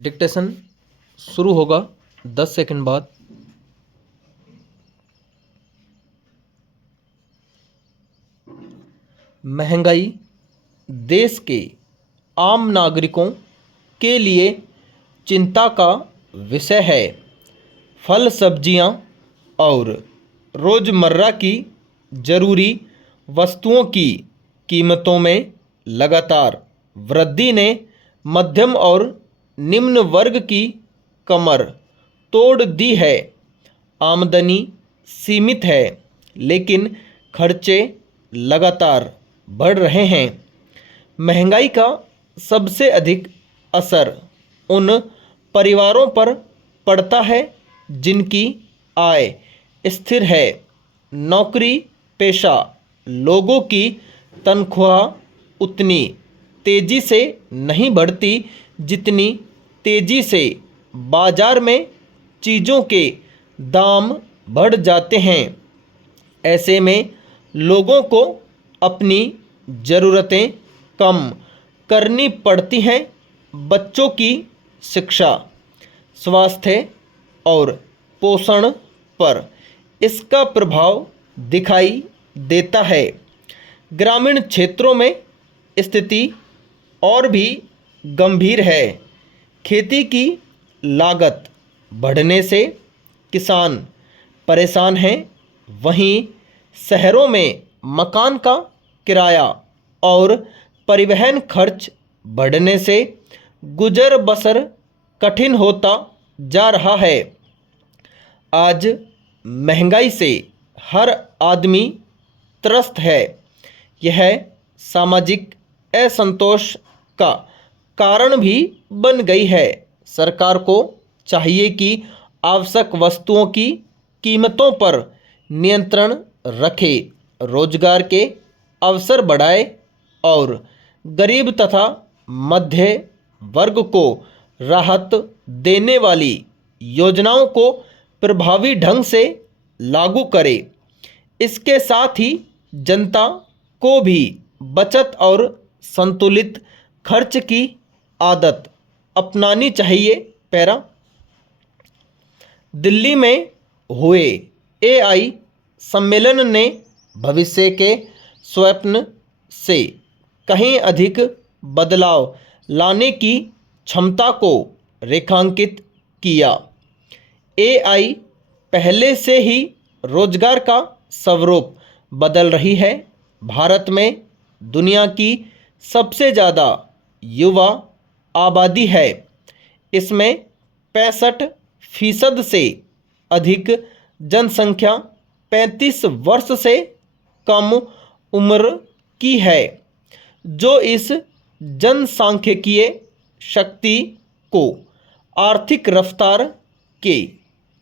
Dictation शुरू होगा 10 second बाद। महंगाई देश के आम नागरिकों के लिए चिंता का विषय है। फल, सब्जियां और रोज़मर्रा की ज़रूरी वस्तुओं की कीमतों में लगातार वृद्धि ने मध्यम और निम्न वर्ग की कमर तोड़ दी है। आमदनी सीमित है, लेकिन खर्चे लगातार बढ़ रहे हैं। महंगाई का सबसे अधिक असर उन परिवारों पर पड़ता है जिनकी आय स्थिर है। नौकरी पेशा लोगों की तनख्वाह उतनी तेज़ी से नहीं बढ़ती जितनी तेज़ी से बाजार में चीज़ों के दाम बढ़ जाते हैं। ऐसे में लोगों को अपनी ज़रूरतें कम करनी पड़ती हैं। बच्चों की शिक्षा, स्वास्थ्य और पोषण पर इसका प्रभाव दिखाई देता है। ग्रामीण क्षेत्रों में स्थिति और भी गंभीर है। खेती की लागत बढ़ने से किसान परेशान हैं। वहीं शहरों में मकान का किराया और परिवहन खर्च बढ़ने से गुजर बसर कठिन होता जा रहा है। आज महंगाई से हर आदमी त्रस्त है। यह सामाजिक असंतोष का कारण भी बन गई है। सरकार को चाहिए कि आवश्यक वस्तुओं की कीमतों पर नियंत्रण रखे, रोजगार के अवसर बढ़ाए और गरीब तथा मध्य वर्ग को राहत देने वाली योजनाओं को प्रभावी ढंग से लागू करे। इसके साथ ही जनता को भी बचत और संतुलित खर्च की आदत अपनानी चाहिए। पैरा दिल्ली में हुए एआई सम्मेलन ने भविष्य के स्वप्न से कहीं अधिक बदलाव लाने की क्षमता को रेखांकित किया। एआई पहले से ही रोजगार का स्वरूप बदल रही है। भारत में दुनिया की सबसे ज़्यादा युवा आबादी है। इसमें 65% से अधिक जनसंख्या 35 वर्ष से कम उम्र की है, जो इस जनसांख्यिकीय शक्ति को आर्थिक रफ्तार के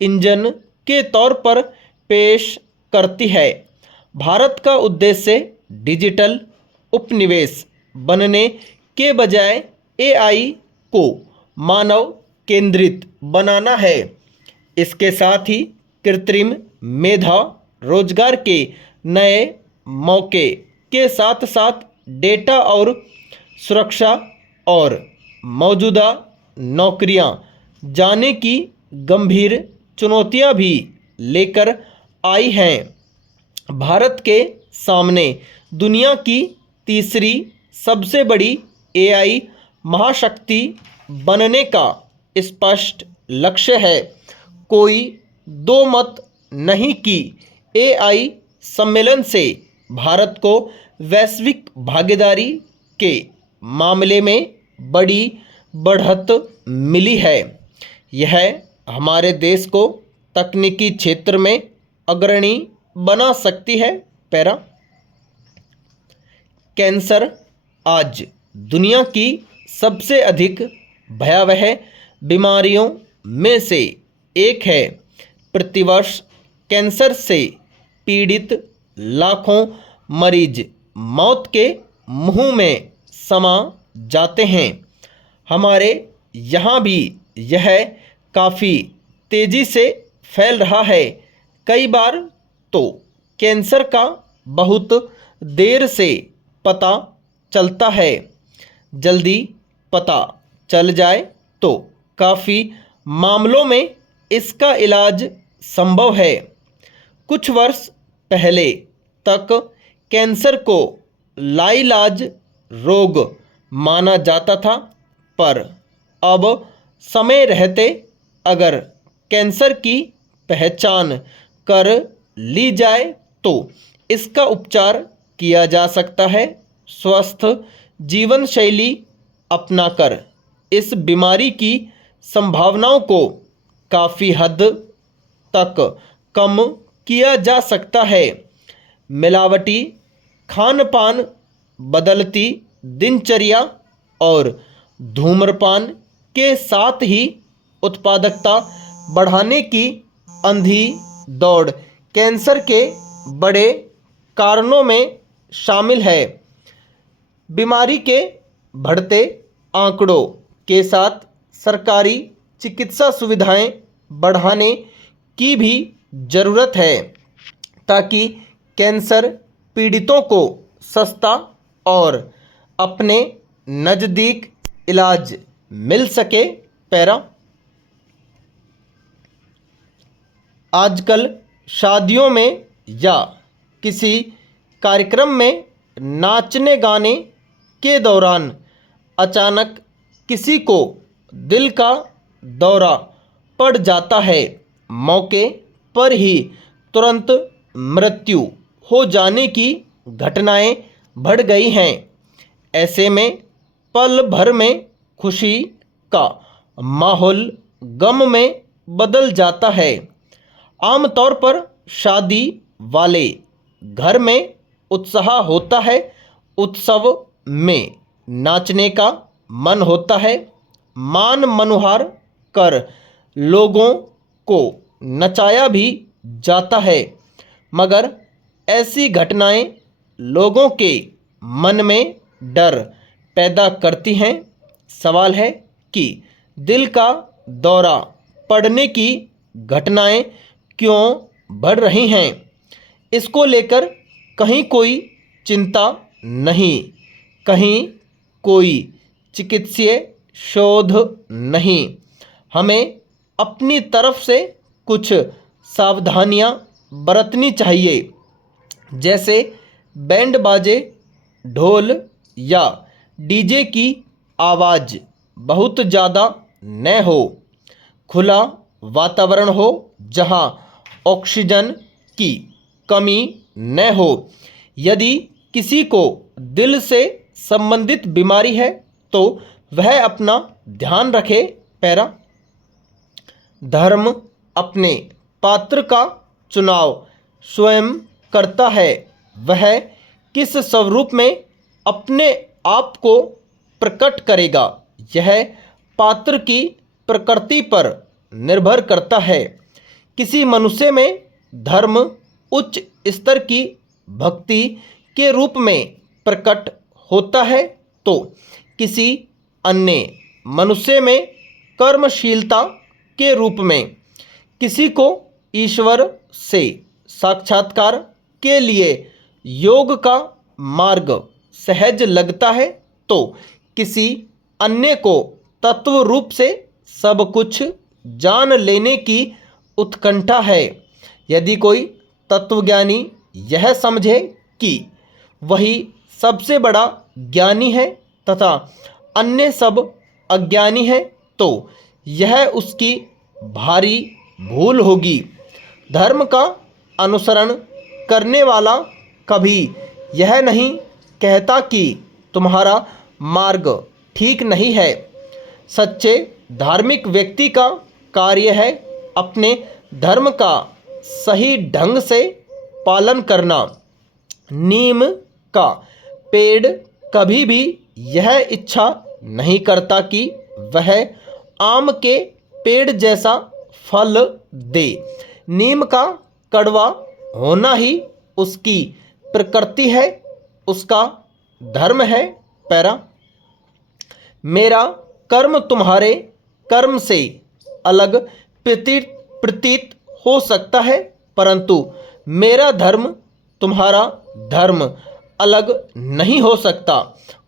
इंजन के तौर पर पेश करती है। भारत का उद्देश्य डिजिटल उपनिवेश बनने के बजाय एआई को मानव केंद्रित बनाना है। इसके साथ ही कृत्रिम मेधा, रोजगार के नए मौके के साथ साथ डेटा और सुरक्षा और मौजूदा नौकरियां जाने की गंभीर चुनौतियां भी लेकर आई हैं। भारत के सामने दुनिया की तीसरी सबसे बड़ी एआई महाशक्ति बनने का स्पष्ट लक्ष्य है। कोई दो मत नहीं कि एआई सम्मेलन से भारत को वैश्विक भागीदारी के मामले में बड़ी बढ़त मिली है। यह हमारे देश को तकनीकी क्षेत्र में अग्रणी बना सकती है। पैरा कैंसर आज दुनिया की सबसे अधिक भयावह बीमारियों में से एक है। प्रतिवर्ष कैंसर से पीड़ित लाखों मरीज मौत के मुंह में समा जाते हैं। हमारे यहाँ भी यह काफ़ी तेज़ी से फैल रहा है। कई बार तो कैंसर का बहुत देर से पता चलता है। जल्दी पता चल जाए तो काफ़ी मामलों में इसका इलाज संभव है। कुछ वर्ष पहले तक कैंसर को लाइलाज रोग माना जाता था, पर अब समय रहते अगर कैंसर की पहचान कर ली जाए तो इसका उपचार किया जा सकता है। स्वस्थ जीवन शैली अपनाकर इस बीमारी की संभावनाओं को काफ़ी हद तक कम किया जा सकता है। मिलावटी खान पान, बदलती दिनचर्या और धूम्रपान के साथ ही उत्पादकता बढ़ाने की अंधी दौड़ कैंसर के बड़े कारणों में शामिल है। बीमारी के बढ़ते आंकड़ों के साथ सरकारी चिकित्सा सुविधाएं बढ़ाने की भी ज़रूरत है ताकि कैंसर पीड़ितों को सस्ता और अपने नज़दीक इलाज मिल सके। पैरा आजकल शादियों में या किसी कार्यक्रम में नाचने गाने के दौरान अचानक किसी को दिल का दौरा पड़ जाता है। मौके पर ही तुरंत मृत्यु हो जाने की घटनाएं बढ़ गई हैं। ऐसे में पल भर में खुशी का माहौल गम में बदल जाता है। आमतौर पर शादी वाले घर में उत्साह होता है, उत्सव में नाचने का मन होता है, मान मनुहार कर लोगों को नचाया भी जाता है, मगर ऐसी घटनाएं लोगों के मन में डर पैदा करती हैं। सवाल है कि दिल का दौरा पड़ने की घटनाएं क्यों बढ़ रही हैं? इसको लेकर कहीं कोई चिंता नहीं, कहीं कोई चिकित्सीय शोध नहीं। हमें अपनी तरफ से कुछ सावधानियां बरतनी चाहिए, जैसे बैंड बाजे, ढोल या डीजे की आवाज़ बहुत ज़्यादा न हो, खुला वातावरण हो जहां ऑक्सीजन की कमी न हो। यदि किसी को दिल से संबंधित बीमारी है तो वह अपना ध्यान रखे। पैरा धर्म अपने पात्र का चुनाव स्वयं करता है। वह किस स्वरूप में अपने आप को प्रकट करेगा यह पात्र की प्रकृति पर निर्भर करता है। किसी मनुष्य में धर्म उच्च स्तर की भक्ति के रूप में प्रकट होता है तो किसी अन्य मनुष्य में कर्मशीलता के रूप में। किसी को ईश्वर से साक्षात्कार के लिए योग का मार्ग सहज लगता है तो किसी अन्य को तत्व रूप से सब कुछ जान लेने की उत्कंठा है। यदि कोई तत्वज्ञानी यह समझे कि वही सबसे बड़ा ज्ञानी है तथा अन्य सब अज्ञानी है तो यह उसकी भारी भूल होगी। धर्म का अनुसरण करने वाला कभी यह नहीं कहता कि तुम्हारा मार्ग ठीक नहीं है। सच्चे धार्मिक व्यक्ति का कार्य है अपने धर्म का सही ढंग से पालन करना। नीम का पेड़ कभी भी यह इच्छा नहीं करता कि वह आम के पेड़ जैसा फल दे। नीम का कड़वा होना ही उसकी प्रकृति है, उसका धर्म है। पैरा मेरा कर्म तुम्हारे कर्म से अलग प्रतीत हो सकता है, परंतु मेरा धर्म तुम्हारा धर्म अलग नहीं हो सकता।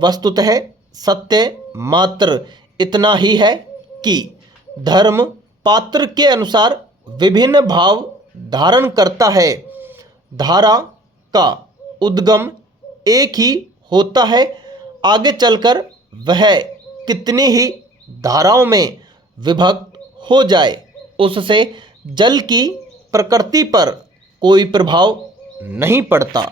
वस्तुतः सत्य मात्र इतना ही है कि धर्म पात्र के अनुसार विभिन्न भाव धारण करता है। धारा का उद्गम एक ही होता है, आगे चलकर वह कितनी ही धाराओं में विभक्त हो जाए, उससे जल की प्रकृति पर कोई प्रभाव नहीं पड़ता।